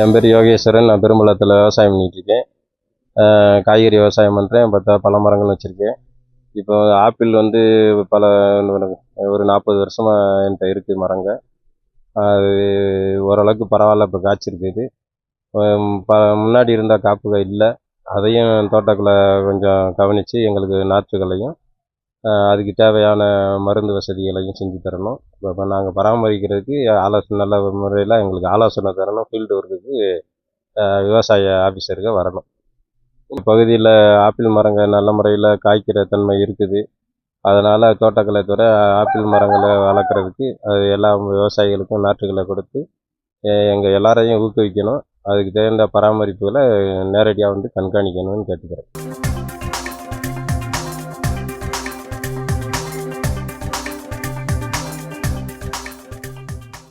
என் பேர் யோகேஸ்வரன். நான் பெரும்பள்ளத்தில் விவசாயம் பண்ணிகிட்ருக்கேன். காய்கறி விவசாயம் பண்ணுறேன். பல மரங்கள் வச்சுருக்கேன். இப்போ ஆப்பிள் வந்து பல ஒரு 40 வருஷமாக என்கிட்ட இருக்குது மரங்க. அது ஓரளவுக்கு பரவாயில்ல, இப்போ காய்ச்சிருக்குது. முன்னாடி இருந்த காப்புகள் இல்லை. அதையும் தோட்டக்கலை கொஞ்சம் கவனித்து எங்களுக்கு நாற்றுகளையும் அதுக்கு தேவையான மருந்து வசதிகளையும் செஞ்சு தரணும். இப்போ நாங்கள் பராமரிக்கிறதுக்கு நல்ல முறையில் எங்களுக்கு ஆலோசனை தரணும். ஃபீல்டு ஒர்க்குக்கு விவசாய ஆஃபீஸருங்க வரணும். பகுதியில் ஆப்பிள் மரங்கள் நல்ல முறையில் காய்க்கிற தன்மை இருக்குது. அதனால் தோட்டக்கலைத்துறை ஆப்பிள் மரங்களை வளர்க்குறதுக்கு அது எல்லா விவசாயிகளுக்கும் நாற்றுகளை கொடுத்து எங்கள் எல்லாரையும் ஊக்குவிக்கணும். அதுக்கு தகுந்த பராமரிப்புகளை நேரடியாக வந்து கண்காணிக்கணும்னு கேட்டுக்கிறேன்.